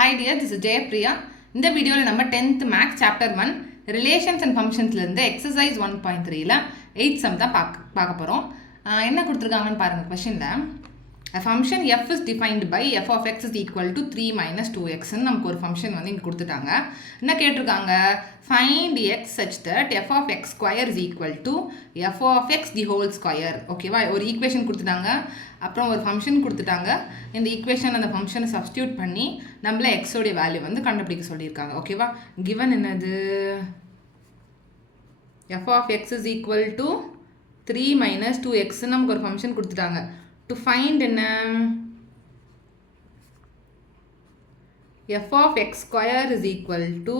Hi dear, this is Jayapriya. இந்த வீடியோவில் நம்ம 10th maths chapter 1 relations and ஃபங்க்ஷன்ஸ்லேருந்து எக்ஸசைஸ் 1.3ல 8th சம் தான் பார்க்க போகிறோம். என்ன கொடுத்துருக்காங்கன்னு பாருங்கள். கொஷனில் a function f is defined by f of x is equal to 3 minus 2x நமக்கு ஒரு ஃபங்க்ஷன் வந்து இங்கே கொடுத்துட்டாங்க. என்ன கேட்டிருக்காங்க? find x such that f of x square is equal to f of x the whole square. ஓகேவா? ஒரு equation கொடுத்துட்டாங்க, அப்புறம் ஒரு ஃபங்க்ஷன் கொடுத்துட்டாங்க. இந்த ஈக்குவேஷன் அந்த ஃபங்க்ஷனை சப்ஸ்டியூட் பண்ணி நம்மள எக்ஸோடைய வேல்யூ வந்து கண்டுபிடிக்க சொல்லியிருக்காங்க. ஓகேவா? கிவன் என்னது? f of x is equal to 3 minus 2x நமக்கு ஒரு ஃபங்க்ஷன் கொடுத்துட்டாங்க. To find என்ன? f of x square is equal to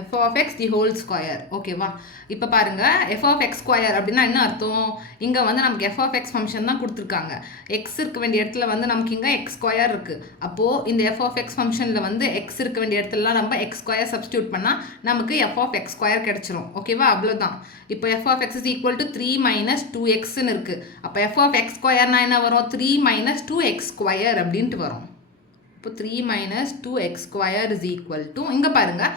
f of x the whole square. ஓகேவா? இப்போ பாருங்க, f of x square அப்படின்னா என்ன அர்த்தம்? இங்கே வந்து நமக்கு f of x ஃபங்க்ஷன் தான் கொடுத்துருக்காங்க. x இருக்க வேண்டிய இடத்துல வந்து நமக்கு இங்கே x ஸ்கொயர் இருக்குது. அப்போது இந்த f of x ஃபங்க்ஷனில் வந்து x இருக்க வேண்டிய இடத்துலலாம் நம்ம x ஸ்கொயர் சப்ஸ்டியூட் பண்ணால் நமக்கு f of x ஸ்கொயர் கிடச்சிரும். ஓகேவா? அவ்வளோதான். இப்போ f of x is equal to 3 minus 2xன்னு இருக்குது. அப்போ f of x ஸ்கொயர்னா என்ன வரும்? 3 minus 2x ஸ்கொயர் அப்படின்ட்டு வரும். இப்போ 3 minus 2x square is equal to, இங்கே பாருங்கள்,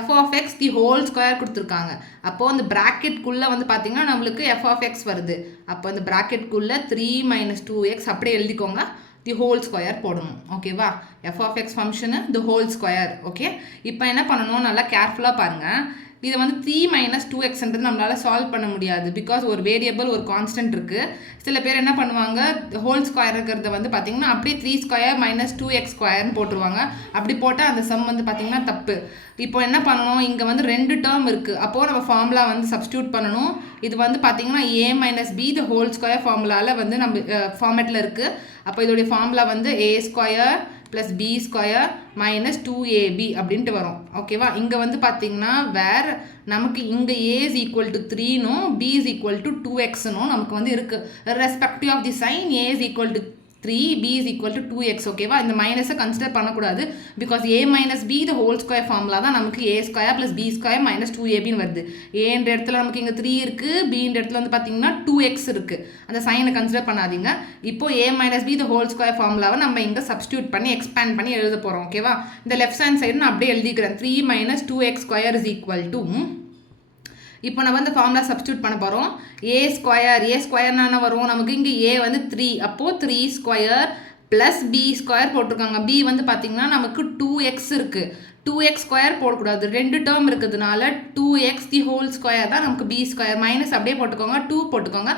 f of x the whole square கொடுத்துருக்காங்க. அப்போது அந்த ப்ராக்கெட்குள்ளே வந்து பார்த்திங்கன்னா நம்மளுக்கு f of x வருது. அப்போ அந்த ப்ராக்கெட்குள்ளே 3 minus 2x அப்படியே எழுதிக்கோங்க, தி ஹோல் ஸ்கொயர் போடணும். ஓகேவா? f of x function the whole square. Okay, இப்போ என்ன பண்ணணும்? நல்லா கேர்ஃபுல்லாக பாருங்கள். இதை வந்து 3 minus 2xன்றது நம்மளால் சால்வ் பண்ண முடியாது. பிகாஸ் ஒரு வேரியபிள், ஒரு கான்ஸ்டன்ட் இருக்குது. சில பேர் என்ன பண்ணுவாங்க, ஹோல் ஸ்கொயர் இருக்கிறத வந்து பார்த்திங்கன்னா அப்படியே 3 ஸ்கொயர் மைனஸ் 2x ஸ்கொயர்னு போட்டுருவாங்க. அப்படி போட்டால் அந்த சம் வந்து பார்த்திங்கன்னா தப்பு. இப்போ என்ன பண்ணணும்? இங்கே வந்து 2 டேர்ம் இருக்குது. அப்போது நம்ம ஃபார்முலா வந்து சப்ஸ்டியூட் பண்ணணும். இது வந்து பார்த்திங்கன்னா a minus b the whole square ஃபார்முலாவில் வந்து நம்ம ஃபார்மேட்டில் இருக்குது. அப்போ இதோடைய ஃபார்முலா வந்து a square plus b square minus 2ab அப்படின்ட்டு வரும். ஓகேவா? இங்கே வந்து பார்த்திங்கன்னா நமக்கு இங்கே a is equal to 3னும் b is equal to 2xனும் நமக்கு வந்து இருக்குது. Respective of the sine a is equal to 3, b is equal to 2x. ஓகேவா? இந்த மைனஸை கன்சிடர் பண்ணக்கூடாது. Because a minus b the whole square formula தான் நமக்கு a square plus b square minus 2abன்னு வருது. ஏன்ற இடத்துல நமக்கு இங்கே 3 இருக்குது, bன்ற இடத்துல வந்து பார்த்தீங்கன்னா 2x இருக்குது. அந்த சைனை கன்சிடர் பண்ணாதீங்க. இப்போ a minus b the whole square ஃபார்முலாவை நம்ம இங்கே சப்ஸ்டியூட் பண்ணி எக்ஸ்பேண்ட் பண்ணி எழுத போகிறோம். ஓகேவா? இந்த லெஃப்ட் ஹேண்ட் சைடு நான் அப்படியே எழுதிக்கிறேன். 3 minus 2x square is equal to, இப்போ நம்ம வந்து ஃபார்முலா சப்ஸ்டியூட் பண்ண போகிறோம். ஏ ஸ்கொயர்னா வரும் நமக்கு இங்கே a வந்து 3, அப்போது 3 ஸ்கொயர் ப்ளஸ் b ஸ்கொயர் போட்டிருக்காங்க. b வந்து பார்த்திங்கன்னா நமக்கு 2x இருக்குது. 2x ஸ்கொயர் போடக்கூடாது, 2 டேர்ம் இருக்கிறதுனால 2x தி ஹோல் ஸ்கொயர் தான் நமக்கு b ஸ்கொயர். மைனஸ் அப்படியே போட்டுக்கோங்க, 2 போட்டுக்கோங்க.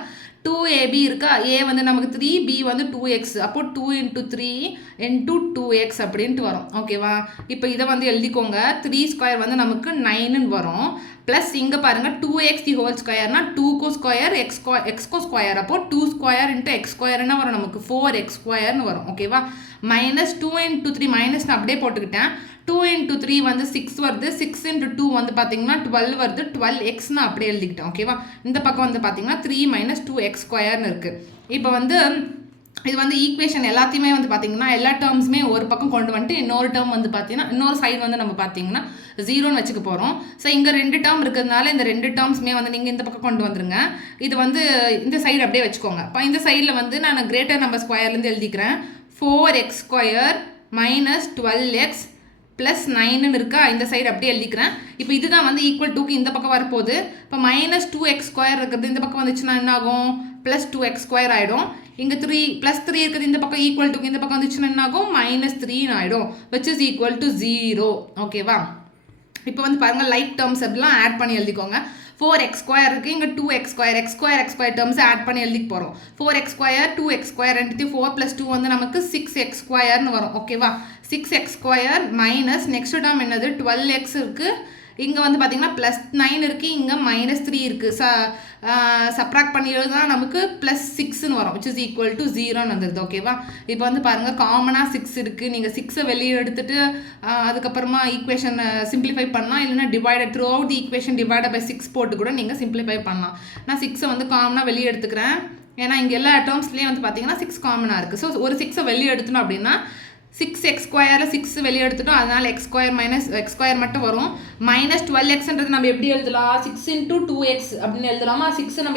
2ab இருக்கா, a வந்து நமக்கு 3, b வந்து 2x. அப்போது 2 into 3 into 2x அப்படின்ட்டு வரும். ஓகேவா? இப்போ இதை வந்து எழுதிக்கோங்க. 3 ஸ்கொயர் வந்து நமக்கு 9ன்னு வரும். ப்ளஸ் இங்கே பாருங்கள், 2x தி ஹோல் ஸ்கொயர்னா 2 ஸ்கொயர் எக்ஸ்கோ ஸ்கொயர். அப்போது 2 ஸ்கொயர் இன்ட்டு எக்ஸ் ஸ்கொயர்னா வரும் நமக்கு 4x ஸ்கொயர்னு வரும். ஓகேவா? மைனஸ் 2 into 3 மைனஸ் நான் அப்படியே போட்டுக்கிட்டேன். 2 into 3 வந்து 6 வருது. 6 into 2 வந்து பார்த்திங்கன்னா 12 வருது. 12xன்னு அப்படியே எழுதிக்கிட்டேன். ஓகேவா? இந்த பக்கம் வந்து பார்த்திங்கன்னா 3 மைனஸ் 2x ஸ்கொயர்னு இருக்குது. இப்போ வந்து இது வந்து ஈக்குவேஷன் எல்லாத்தையுமே வந்து பார்த்திங்கன்னா எல்லா டேர்ம்ஸுமே ஒரு பக்கம் கொண்டு வந்துட்டு இன்னொரு டேர்ம் வந்து பார்த்திங்கன்னா இன்னொரு சைடு வந்து நம்ம பார்த்திங்கன்னா 0ன்னு வச்சுக்க போகிறோம். ஸோ இங்கே 2 டேர்ம் இருக்கிறதுனால இந்த 2 டேர்ம்ஸுமே வந்து நீங்கள் இந்த பக்கம் கொண்டு வந்துருங்க. இது வந்து இந்த சைடு அப்படியே வச்சுக்கோங்க. இப்போ இந்த சைடில் வந்து நான் கிரேட்டர் நம்பர் ஸ்கொயர்லேருந்து எழுதிக்கிறேன். 4x square minus 12x plus 9ன்னு இருக்கா, இந்த சைடு அப்படியே எழுதிக்கிறேன். இப்போ இதுதான் வந்து ஈக்குவல் டூக்கு இந்த பக்கம் வரப்போகுது. இப்போ மைனஸ் 2x ஸ்கொயர் இருக்கிறது இந்த பக்கம் வந்துச்சுன்னா என்ன ஆகும்? ப்ளஸ் 2x ஸ்கொயர் ஆகிடும். இங்கே 3 ப்ளஸ் 3 இருக்குது இந்த பக்கம் ஈக்குவல் டூக்கு இந்த பக்கம் வந்துச்சுன்னா என்ன ஆகும்? மைனஸ் 3ன்னு ஆகிடும், விச் இஸ் ஈக்குவல் டு 0. ஓகேவா? இப்போ வந்து பாருங்கள், லைக் டேர்ம்ஸ் அப்படிலாம் ஆட் பண்ணி எழுதிக்கோங்க. 4x ஸ்கொயர் இருக்குது, இங்கே 2x square, x square terms add பண்ணி எழுதிக்க போகிறோம். 4x ஸ்கொயர் 2x ஸ்கொயர் ரெண்டுத்தையும் 4 + 2 வந்து நமக்கு 6x ஸ்கொயர்னு வரும். ஓகேவா? 6x square minus next term என்னது? 12x இருக்குது. இங்கே வந்து பார்த்திங்கன்னா ப்ளஸ் 9 இருக்குது, இங்கே மைனஸ் 3 இருக்குது. சப்ராக்ட் பண்ணி எழுதுனா நமக்கு ப்ளஸ் 6ன்னு வரும், விச் இஸ் ஈக்குவல் டு 0ன்னு வந்துடுது. ஓகேவா? இப்போ வந்து பாருங்கள், காமனாக 6 இருக்குது. நீங்கள் 6ஐ வெளியே எடுத்துகிட்டு அதுக்கப்புறமா ஈக்குவேஷனை சிம்பிளிஃபை பண்ணலாம். இல்லைன்னா divided throughout the equation divided by 6 போட்டு கூட நீங்கள் சிம்பிளிஃபை பண்ணலாம். நான் 6ஐ வந்து காமனாக வெளியே எடுத்துக்கிறேன். ஏன்னா இங்கே எல்லா டேர்ம்ஸ்லேயும் வந்து பார்த்திங்கன்னா 6 காமனாக இருக்குது. ஸோ ஒரு 6ஐ வெளியே எடுத்தணும் அப்படின்னா 6x ஸ்கொயரில் 6 வெளியே எடுத்துட்டோம். அதனால் x square minus x square மட்டும் வரும். மைனஸ் 12xன்றது நம்ம எப்படி எழுதலாம்? 6 into 2x அப்படின்னு எழுதலாமா? 6 நம்ம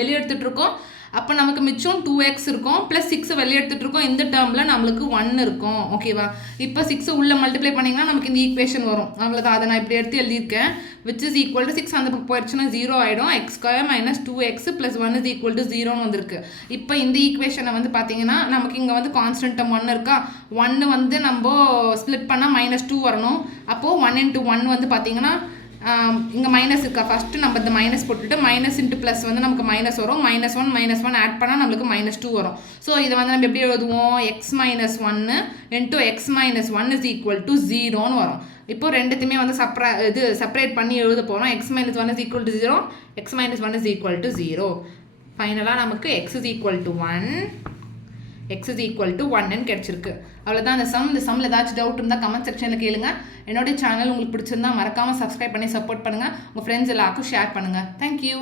வெளியே எடுத்துகிட்டு இருக்கோம். அப்போ நமக்கு மிச்சம் 2x இருக்கும் ப்ளஸ் 6 வெளியே எடுத்துகிட்டு இருக்கோம். இந்த டேர்மில் நம்மளுக்கு 1 இருக்கும். ஓகேவா? இப்போ 6 உள்ளே மல்டிப்ளை பண்ணிங்கன்னா நமக்கு இந்த ஈக்குவேஷன் வரும். அவ்வளோதான். அதை நான் இப்படி எடுத்து எழுதியிருக்கேன். விச் இஸ் ஈக்குவல் டு 6 அந்த பக்கம் போயிடுச்சுன்னா 0 ஆகிடும். x² minus 2x plus 1 is equal to 0ன்னு வந்திருக்கு. இப்போ இந்த ஈக்குவேஷனை வந்து பார்த்தீங்கன்னா நமக்கு இங்கே வந்து கான்ஸ்டன்ட் டேர்ம் 1 இருக்கா. 1 வந்து நம்ம ஸ்ப்ளிட் பண்ணால் -2 வரணும். அப்போது 1 × 1 வந்து பார்த்தீங்கன்னா இங்கே மைனஸ் இருக்கா. ஃபஸ்ட்டு நம்ம இந்த மைனஸ் போட்டுட்டு மைனஸ் இன்ட்டு ப்ளஸ் வந்து நமக்கு மைனஸ் வரும். -1 ஆட் பண்ணால் நம்மளுக்கு -2 வரும். ஸோ இதை வந்து நம்ம எப்படி எழுதுவோம்? x - 1 into x - 1 is equal to 0ன்னு வரும். இப்போ ரெண்டுத்தையுமே வந்து செப்பரேட் பண்ணி எழுத போகிறோம். x - 1 is equal to 0, x - 1 is equal to 0. ஃபைனலாக நமக்கு x is equal to 1, x is equal to 1ன்னு கிடச்சிருக்கு. அவ்வளோதான் இந்த சம்மில் ஏதாச்சும் டவுட் இருந்தால் கமெண்ட் செக்ஷனில் கேளுங்க. என்னுடைய சேனல் உங்களுக்கு பிடிச்சிருந்தா மறக்காமல் சப்ஸ்கிரைப் பண்ணி சப்போர்ட் பண்ணுங்கள். உங்கள் ஃப்ரெண்ட்ஸ் எல்லாருக்கும் ஷேர் பண்ணுங்கள். தேங்க்யூ.